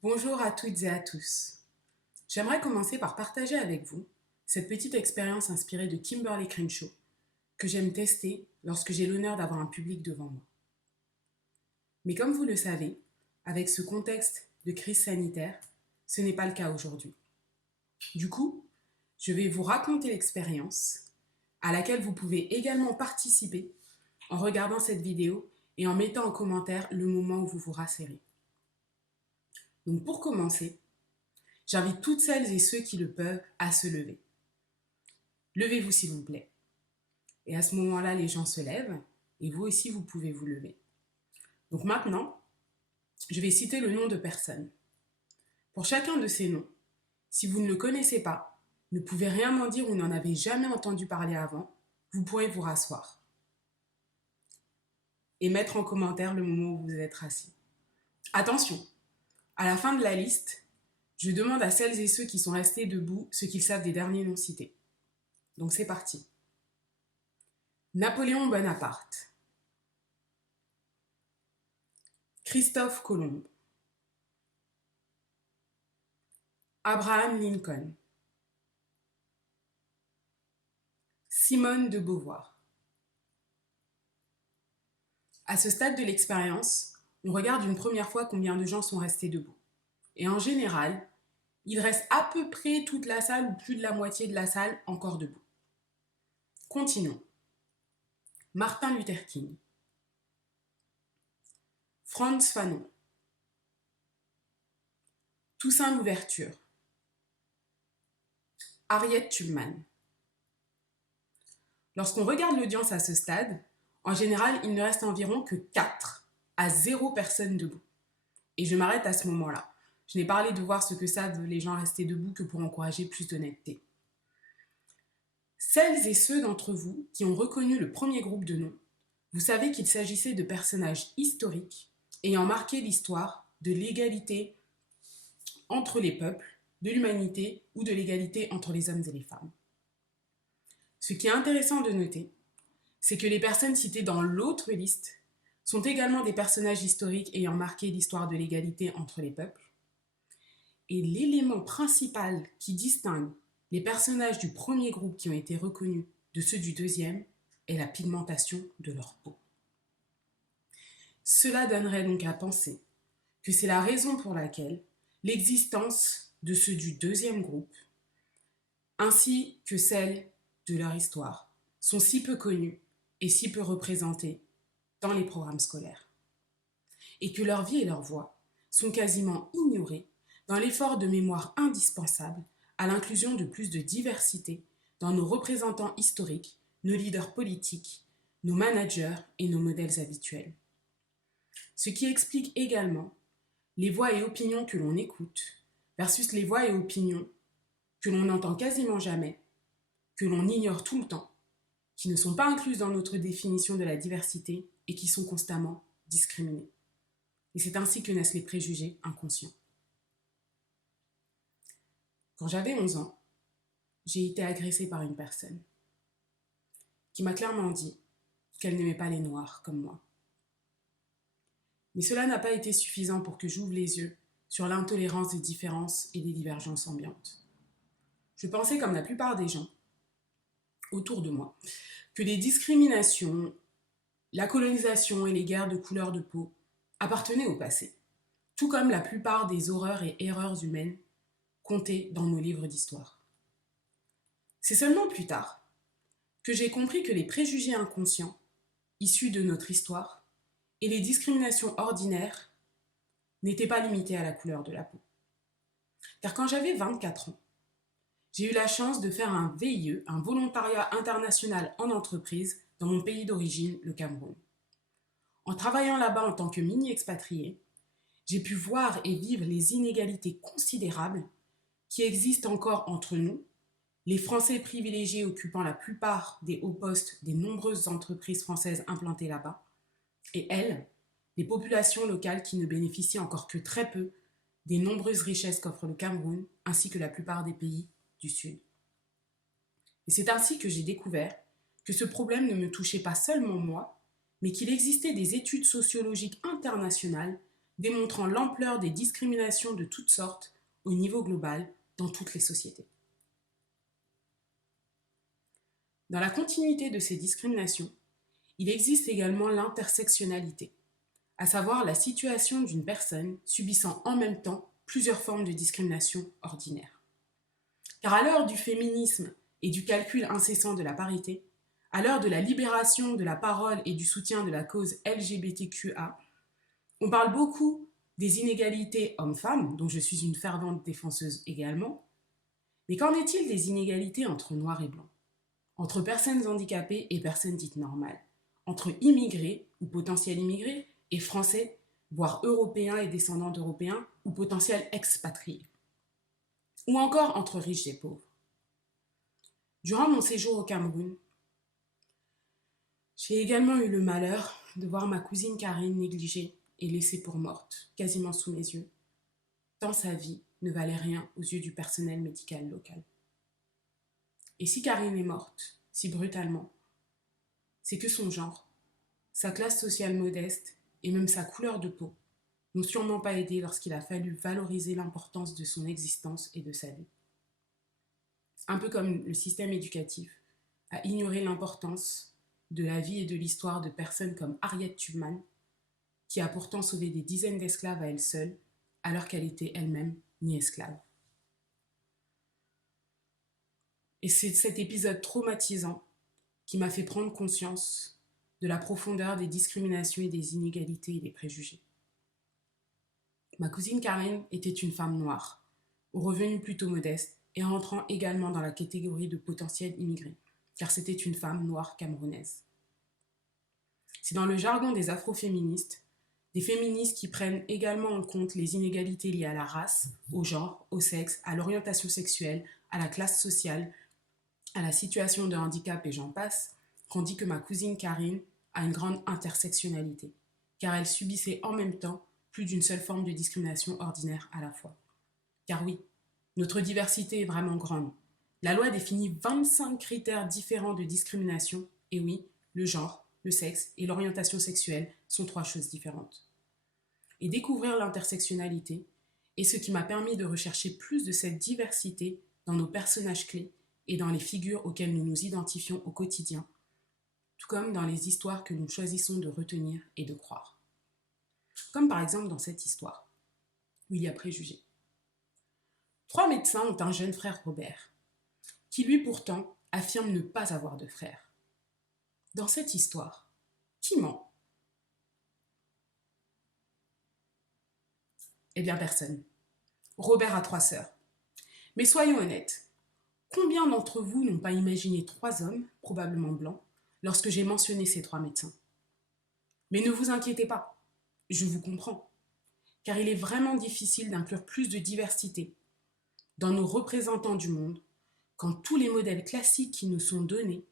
Bonjour à toutes et à tous. J'aimerais commencer par partager avec vous cette petite expérience inspirée de Kimberly Crenshaw que j'aime tester lorsque j'ai l'honneur d'avoir un public devant moi. Mais comme vous le savez, avec ce contexte de crise sanitaire, ce n'est pas le cas aujourd'hui. Du coup, je vais vous raconter l'expérience à laquelle vous pouvez également participer en regardant cette vidéo et en mettant en commentaire le moment où vous vous rasserez. Donc pour commencer, j'invite toutes celles et ceux qui le peuvent à se lever. Levez-vous s'il vous plaît. Et à ce moment-là, les gens se lèvent et vous aussi, vous pouvez vous lever. Donc maintenant, je vais citer le nom de personnes. Pour chacun de ces noms, si vous ne le connaissez pas, ne pouvez rien m'en dire ou n'en avez jamais entendu parler avant, vous pourrez vous rasseoir et mettre en commentaire le moment où vous êtes assis. Attention, à la fin de la liste, je demande à celles et ceux qui sont restés debout ce qu'ils savent des derniers noms cités. Donc c'est parti. Napoléon Bonaparte, Christophe Colomb, Abraham Lincoln, Simone de Beauvoir. À ce stade de l'expérience, on regarde une première fois combien de gens sont restés debout. Et en général, il reste à peu près toute la salle ou plus de la moitié de la salle encore debout. Continuons. Martin Luther King, Frantz Fanon, Toussaint Louverture, Harriet Tubman. Lorsqu'on regarde l'audience à ce stade, en général, il ne reste environ que 4 à 0 personnes debout. Et je m'arrête à ce moment-là. Je n'ai parlé de voir ce que savent les gens restés debout que pour encourager plus d'honnêteté. Celles et ceux d'entre vous qui ont reconnu le premier groupe de noms, vous savez qu'il s'agissait de personnages historiques ayant marqué l'histoire de l'égalité entre les peuples, de l'humanité ou de l'égalité entre les hommes et les femmes. Ce qui est intéressant de noter, c'est que les personnes citées dans l'autre liste sont également des personnages historiques ayant marqué l'histoire de l'égalité entre les peuples. Et l'élément principal qui distingue les personnages du premier groupe qui ont été reconnus de ceux du deuxième est la pigmentation de leur peau. Cela donnerait donc à penser que c'est la raison pour laquelle l'existence de ceux du deuxième groupe, ainsi que celle de leur histoire, sont si peu connues et si peu représentées dans les programmes scolaires. Et que leur vie et leur voix sont quasiment ignorées dans l'effort de mémoire indispensable à l'inclusion de plus de diversité dans nos représentants historiques, nos leaders politiques, nos managers et nos modèles habituels. Ce qui explique également les voix et opinions que l'on écoute versus les voix et opinions que l'on n'entend quasiment jamais, que l'on ignore tout le temps, qui ne sont pas incluses dans notre définition de la diversité et qui sont constamment discriminées. Et c'est ainsi que naissent les préjugés inconscients. Quand j'avais 11 ans, j'ai été agressée par une personne qui m'a clairement dit qu'elle n'aimait pas les noirs comme moi. Mais cela n'a pas été suffisant pour que j'ouvre les yeux sur l'intolérance des différences et des divergences ambiantes. Je pensais, comme la plupart des gens autour de moi, que les discriminations, la colonisation et les guerres de couleur de peau appartenaient au passé, tout comme la plupart des horreurs et erreurs humaines comptées dans nos livres d'histoire. C'est seulement plus tard que j'ai compris que les préjugés inconscients, issus de notre histoire, et les discriminations ordinaires n'étaient pas limitées à la couleur de la peau. Car quand j'avais 24 ans, j'ai eu la chance de faire un VIE, un volontariat international en entreprise, dans mon pays d'origine, le Cameroun. En travaillant là-bas en tant que mini-expatriée, j'ai pu voir et vivre les inégalités considérables qui existent encore entre nous, les Français privilégiés occupant la plupart des hauts postes des nombreuses entreprises françaises implantées là-bas, et elles, les populations locales qui ne bénéficient encore que très peu des nombreuses richesses qu'offre le Cameroun, ainsi que la plupart des pays du Sud. Et c'est ainsi que j'ai découvert que ce problème ne me touchait pas seulement moi, mais qu'il existait des études sociologiques internationales démontrant l'ampleur des discriminations de toutes sortes au niveau global dans toutes les sociétés. Dans la continuité de ces discriminations, il existe également l'intersectionnalité, à savoir la situation d'une personne subissant en même temps plusieurs formes de discrimination ordinaire. Car à l'heure du féminisme et du calcul incessant de la parité, à l'heure de la libération de la parole et du soutien de la cause LGBTQA, on parle beaucoup des inégalités hommes-femmes, dont je suis une fervente défenseuse également, mais qu'en est-il des inégalités entre noirs et blancs, entre personnes handicapées et personnes dites normales, entre immigrés ou potentiels immigrés et français, voire européens et descendants d'Européens ou potentiels expatriés, ou encore entre riches et pauvres. Durant mon séjour au Cameroun, j'ai également eu le malheur de voir ma cousine Karine négligée et laissée pour morte, quasiment sous mes yeux, tant sa vie ne valait rien aux yeux du personnel médical local. Et si Karine est morte, si brutalement, c'est que son genre, sa classe sociale modeste et même sa couleur de peau n'ont sûrement pas aidé lorsqu'il a fallu valoriser l'importance de son existence et de sa vie. Un peu comme le système éducatif a ignoré l'importance de la vie et de l'histoire de personnes comme Harriet Tubman, qui a pourtant sauvé des dizaines d'esclaves à elle seule, alors qu'elle était elle-même ni esclave. Et c'est cet épisode traumatisant qui m'a fait prendre conscience de la profondeur des discriminations et des inégalités et des préjugés. Ma cousine Karen était une femme noire, aux revenus plutôt modestes et rentrant également dans la catégorie de potentiels immigrés, car c'était une femme noire camerounaise. C'est dans le jargon des afroféministes, des féministes qui prennent également en compte les inégalités liées à la race, au genre, au sexe, à l'orientation sexuelle, à la classe sociale, à la situation de handicap et j'en passe, qu'on dit que ma cousine Karine a une grande intersectionnalité, car elle subissait en même temps plus d'une seule forme de discrimination ordinaire à la fois. Car oui, notre diversité est vraiment grande. La loi définit 25 critères différents de discrimination, et oui, le genre, le sexe et l'orientation sexuelle sont 3 choses différentes. Et découvrir l'intersectionnalité est ce qui m'a permis de rechercher plus de cette diversité dans nos personnages clés et dans les figures auxquelles nous nous identifions au quotidien, tout comme dans les histoires que nous choisissons de retenir et de croire. Comme par exemple dans cette histoire, où il y a préjugés. 3 médecins ont un jeune frère Robert, qui lui pourtant affirme ne pas avoir de frère. Dans cette histoire, qui ment? Eh bien personne. Robert a 3 sœurs. Mais soyons honnêtes, combien d'entre vous n'ont pas imaginé 3 hommes, probablement blancs, lorsque j'ai mentionné ces 3 médecins? Mais ne vous inquiétez pas, je vous comprends, car il est vraiment difficile d'inclure plus de diversité dans nos représentants du monde quand tous les modèles classiques qui nous sont donnés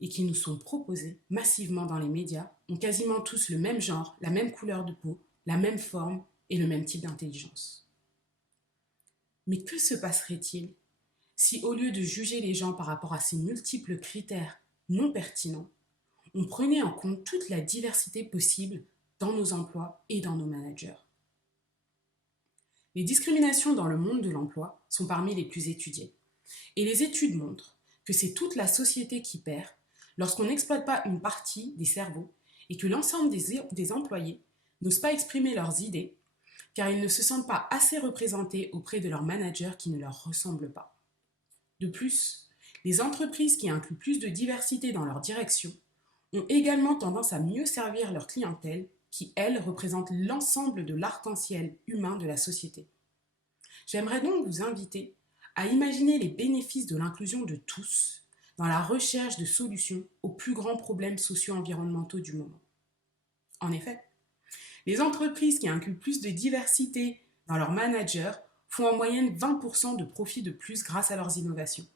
et qui nous sont proposés massivement dans les médias ont quasiment tous le même genre, la même couleur de peau, la même forme et le même type d'intelligence. Mais que se passerait-il si, au lieu de juger les gens par rapport à ces multiples critères non pertinents, on prenait en compte toute la diversité possible dans nos emplois et dans nos managers? Les discriminations dans le monde de l'emploi sont parmi les plus étudiées. Et les études montrent que c'est toute la société qui perd lorsqu'on n'exploite pas une partie des cerveaux et que l'ensemble des employés n'osent pas exprimer leurs idées car ils ne se sentent pas assez représentés auprès de leurs managers qui ne leur ressemblent pas. De plus, les entreprises qui incluent plus de diversité dans leur direction ont également tendance à mieux servir leur clientèle qui, elle, représente l'ensemble de l'arc-en-ciel humain de la société. J'aimerais donc vous inviter à imaginer les bénéfices de l'inclusion de tous dans la recherche de solutions aux plus grands problèmes socio-environnementaux du moment. En effet, les entreprises qui incluent plus de diversité dans leurs managers font en moyenne 20% de profit de plus grâce à leurs innovations.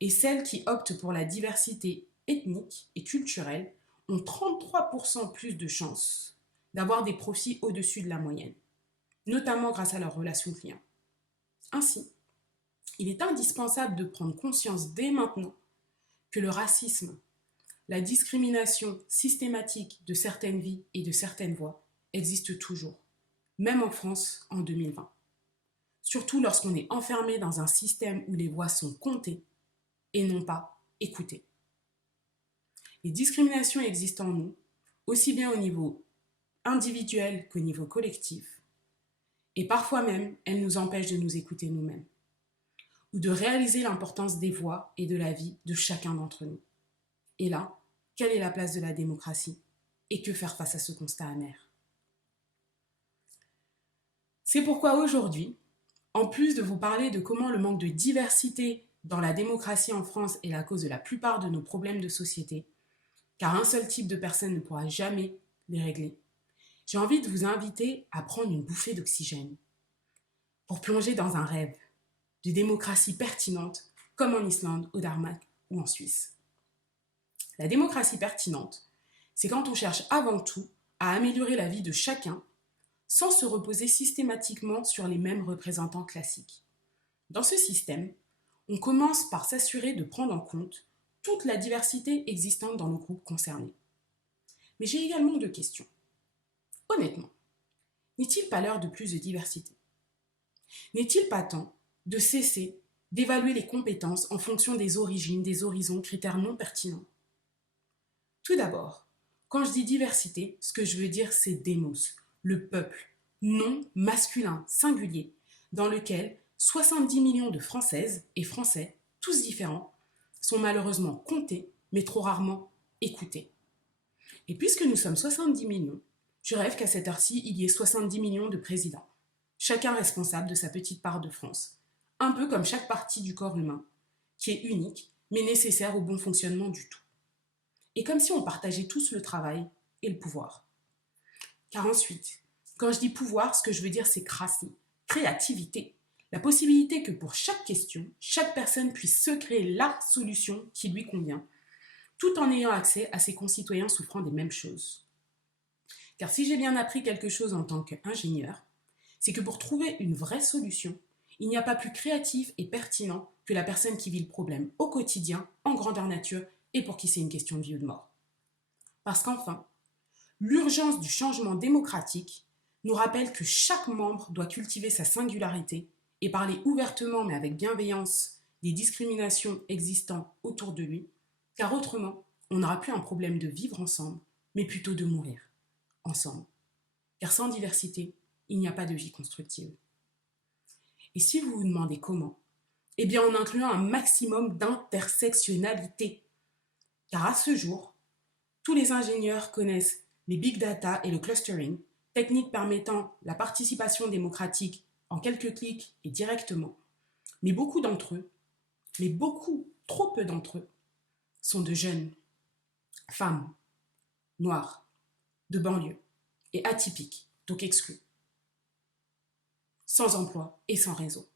Et celles qui optent pour la diversité ethnique et culturelle ont 33% plus de chances d'avoir des profits au-dessus de la moyenne, notamment grâce à leurs relations clients. Ainsi, il est indispensable de prendre conscience dès maintenant que le racisme, la discrimination systématique de certaines vies et de certaines voix existent toujours même en France en 2020. Surtout lorsqu'on est enfermé dans un système où les voix sont comptées et non pas écoutées. Les discriminations existent en nous, aussi bien au niveau individuel qu'au niveau collectif, et parfois même, elles nous empêchent de nous écouter nous-mêmes, ou de réaliser l'importance des voix et de la vie de chacun d'entre nous. Et là, quelle est la place de la démocratie? Et que faire face à ce constat amer? C'est pourquoi aujourd'hui, en plus de vous parler de comment le manque de diversité dans la démocratie en France est la cause de la plupart de nos problèmes de société, car un seul type de personne ne pourra jamais les régler, j'ai envie de vous inviter à prendre une bouffée d'oxygène pour plonger dans un rêve de démocratie pertinente comme en Islande, au Danemark ou en Suisse. La démocratie pertinente, c'est quand on cherche avant tout à améliorer la vie de chacun sans se reposer systématiquement sur les mêmes représentants classiques. Dans ce système, on commence par s'assurer de prendre en compte toute la diversité existante dans le groupe concerné. Mais j'ai également deux questions. Honnêtement, n'est-il pas l'heure de plus de diversité? N'est-il pas temps de cesser d'évaluer les compétences en fonction des origines, des horizons, critères non pertinents? Tout d'abord, quand je dis diversité, ce que je veux dire, c'est démos, le peuple, nom masculin singulier, dans lequel 70 millions de Françaises et Français, tous différents, sont malheureusement comptés, mais trop rarement écoutés. Et puisque nous sommes 70 millions, je rêve qu'à cette heure-ci, il y ait 70 millions de présidents, chacun responsable de sa petite part de France, un peu comme chaque partie du corps humain, qui est unique, mais nécessaire au bon fonctionnement du tout. Et comme si on partageait tous le travail et le pouvoir. Car ensuite, quand je dis pouvoir, ce que je veux dire, c'est créativité. La possibilité que pour chaque question, chaque personne puisse se créer la solution qui lui convient, tout en ayant accès à ses concitoyens souffrant des mêmes choses. Car si j'ai bien appris quelque chose en tant qu'ingénieur, c'est que pour trouver une vraie solution, il n'y a pas plus créatif et pertinent que la personne qui vit le problème au quotidien, en grandeur nature, et pour qui c'est une question de vie ou de mort. Parce qu'enfin, l'urgence du changement démocratique nous rappelle que chaque membre doit cultiver sa singularité et parler ouvertement mais avec bienveillance des discriminations existant autour de lui, car autrement, on n'aura plus un problème de vivre ensemble, mais plutôt de mourir ensemble. Car sans diversité, il n'y a pas de vie constructive. Et si vous vous demandez comment, eh bien en incluant un maximum d'intersectionnalité. Car à ce jour, tous les ingénieurs connaissent les big data et le clustering, techniques permettant la participation démocratique en quelques clics et directement. Mais beaucoup d'entre eux, mais beaucoup, trop peu d'entre eux, sont de jeunes, femmes, noires, de banlieue et atypiques, donc exclus, sans emploi et sans réseau.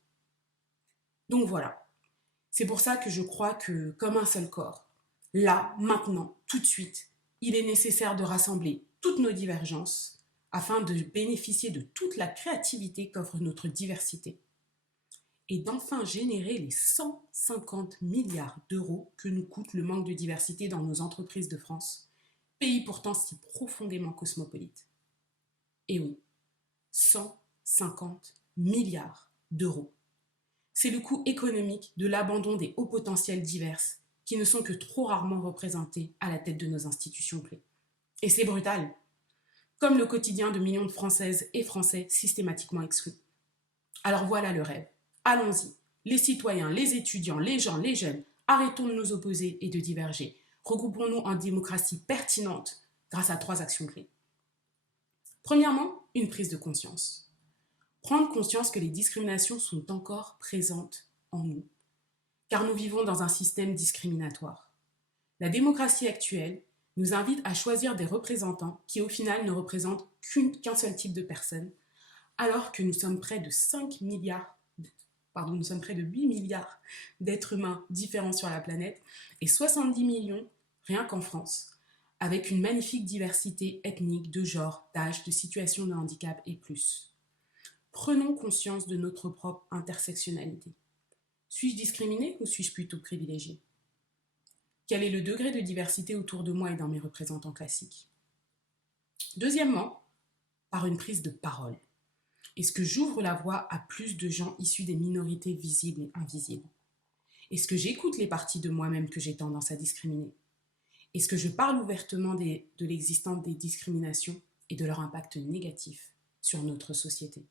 Donc voilà, c'est pour ça que je crois que, comme un seul corps, là, maintenant, tout de suite, il est nécessaire de rassembler toutes nos divergences afin de bénéficier de toute la créativité qu'offre notre diversité et d'enfin générer les 150 milliards d'euros que nous coûte le manque de diversité dans nos entreprises de France, pays pourtant si profondément cosmopolite. Et oui, 150 milliards d'euros. C'est le coût économique de l'abandon des hauts potentiels divers qui ne sont que trop rarement représentés à la tête de nos institutions clés. Et c'est brutal, comme le quotidien de millions de Françaises et Français systématiquement exclus. Alors voilà le rêve. Allons-y, les citoyens, les étudiants, les gens, les jeunes, arrêtons de nous opposer et de diverger. Regroupons-nous en démocratie pertinente grâce à 3 actions clés. Premièrement, une prise de conscience. Prendre conscience que les discriminations sont encore présentes en nous, car nous vivons dans un système discriminatoire. La démocratie actuelle nous invite à choisir des représentants qui au final ne représentent qu'un seul type de personne, alors que nous sommes près de 8 milliards d'êtres humains différents sur la planète et 70 millions rien qu'en France, avec une magnifique diversité ethnique, de genre, d'âge, de situation de handicap et plus. Prenons conscience de notre propre intersectionnalité. Suis-je discriminée ou suis-je plutôt privilégiée? Quel est le degré de diversité autour de moi et dans mes représentants classiques? Deuxièmement, par une prise de parole. Est-ce que j'ouvre la voie à plus de gens issus des minorités visibles et invisibles? Est-ce que j'écoute les parties de moi-même que j'ai tendance à discriminer? Est-ce que je parle ouvertement de l'existence des discriminations et de leur impact négatif sur notre société?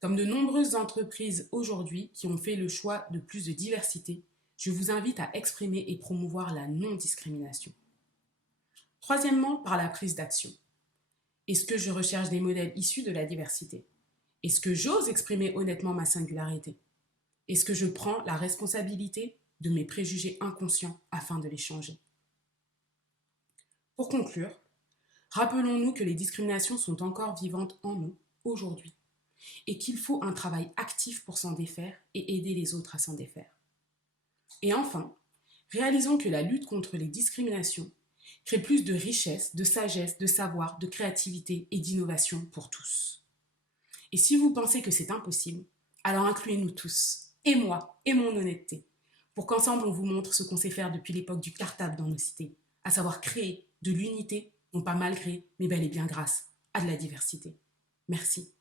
Comme de nombreuses entreprises aujourd'hui qui ont fait le choix de plus de diversité, je vous invite à exprimer et promouvoir la non-discrimination. Troisièmement, par la prise d'action. Est-ce que je recherche des modèles issus de la diversité? Est-ce que j'ose exprimer honnêtement ma singularité? Est-ce que je prends la responsabilité de mes préjugés inconscients afin de les changer? Pour conclure, rappelons-nous que les discriminations sont encore vivantes en nous aujourd'hui et qu'il faut un travail actif pour s'en défaire et aider les autres à s'en défaire. Et enfin, réalisons que la lutte contre les discriminations crée plus de richesse, de sagesse, de savoir, de créativité et d'innovation pour tous. Et si vous pensez que c'est impossible, alors incluez-nous tous, et moi, et mon honnêteté, pour qu'ensemble on vous montre ce qu'on sait faire depuis l'époque du cartable dans nos cités, à savoir créer de l'unité, non pas malgré, mais bel et bien grâce à de la diversité. Merci.